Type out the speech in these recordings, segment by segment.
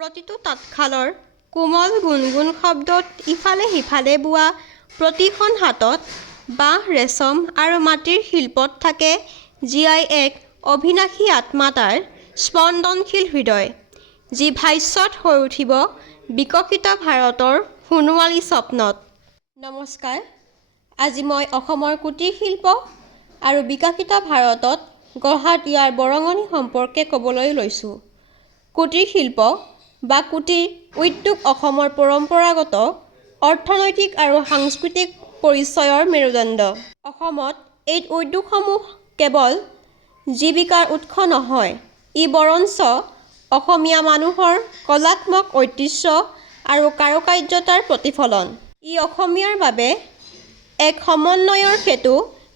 প্ৰতিটো তাঁতশালৰ কোমল গুণগুণ শব্দত ইফালে সিফালে বোৱা প্ৰতিখন হাতত বাঁহ, ৰেচম আৰু মাটিৰ শিল্পত থাকে জীয়াই এক অভিলাষী আত্মা তাৰ স্পন্দনশীল হৃদয়, যি ভাস্বত হৈ উঠিব বিকশিত ভাৰতৰ সোণোৱালী স্বপ্নত। নমস্কাৰ, আজি মই অসমৰ কুটিৰ শিল্প আৰু বিকশিত ভাৰতত গঢ়াত ইয়াৰ বৰঙণি সম্পৰ্কে ক'বলৈ লৈছোঁ। কুটিৰ শিল্প বা কুটিৰ উদ্যোগ অসমৰ পৰম্পৰাগত অৰ্থনৈতিক আৰু সাংস্কৃতিক পৰিচয়ৰ মেৰুদণ্ড। অসমত এই উদ্যোগসমূহ কেৱল জীৱিকাৰ উৎস নহয়, ই বৰঞ্চ অসমীয়া মানুহৰ কলাত্মক ঐতিহ্য আৰু কাৰুকাৰ্যতাৰ প্ৰতিফলন। ই অসমীয়াৰ বাবে এক সমন্বয়ৰ সেতু,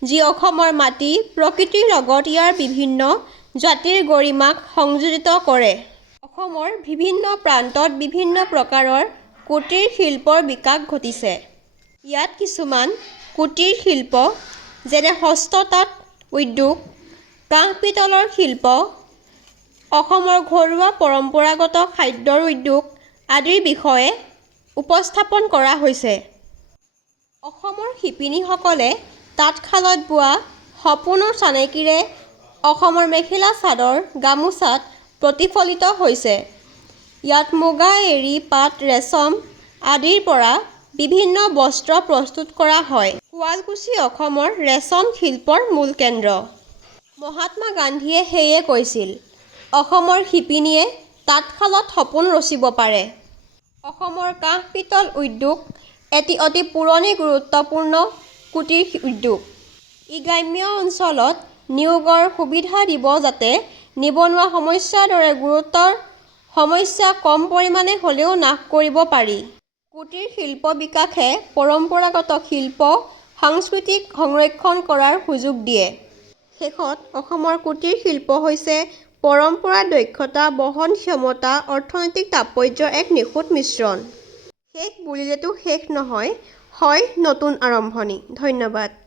যি অসমৰ মাটি, প্ৰকৃতিৰ লগত ইয়াৰ বিভিন্ন জাতিৰ গৰিমাক সংযোজিত কৰে। অসমৰ বিভিন্ন প্ৰান্তত বিভিন্ন প্ৰকাৰৰ কুটিৰ শিল্পৰ বিকাশ ঘটিছে। ইয়াত কিছুমান কুটিৰ শিল্প যেনে হস্ততাঁত উদ্যোগ, কাঁহ-পিতলৰ শিল্প, অসমৰ ঘৰুৱা পৰম্পৰাগত খাদ্যৰ উদ্যোগ আদিৰ বিষয়ে উপস্থাপন কৰা হৈছে। অসমৰ শিপিনীসকলে তাঁতশালত বোৱা সপোনৰ চানেকিৰে অসমৰ মেখেলা-চাদৰ, গামোচাত প্ৰতিফলিত হৈছে। ইয়াত মুগা, এৰী, পাট, ৰেচম আদিৰ পৰা বিভিন্ন বস্ত্ৰ প্ৰস্তুত কৰা হয়। শুৱালকুছি অসমৰ ৰেচম শিল্পৰ মূল কেন্দ্ৰ। মহাত্মা গান্ধীয়ে সেয়ে কৈছিল, অসমৰ শিপিনীয়ে তাঁতশালত সপোন ৰচিব পাৰে। অসমৰ কাঁহ-পিতল উদ্যোগ এটি অতি পুৰণি গুৰুত্বপূৰ্ণ কুটিৰ উদ্যোগ। ই গ্ৰাম্য অঞ্চলত নিয়োগৰ সুবিধা দিব যাতে নিবনুৱা সমস্যাৰ দৰে গুৰুতৰ সমস্যা কম পৰিমাণে হ'লেও নাশ কৰিব পাৰি। কুটিৰ শিল্প বিকাশে পৰম্পৰাগত শিল্প সংস্কৃতিক সংৰক্ষণ কৰাৰ সুযোগ দিয়ে। শেষত অসমৰ কুটিৰ শিল্প হৈছে পৰম্পৰা, দক্ষতা, বহন ক্ষমতা, অৰ্থনৈতিক তাৎপৰ্যৰ এক নিখুঁত মিশ্ৰণ। শেষ বুলিলেতো শেষ নহয়, হয় নতুন আৰম্ভণি। ধন্যবাদ।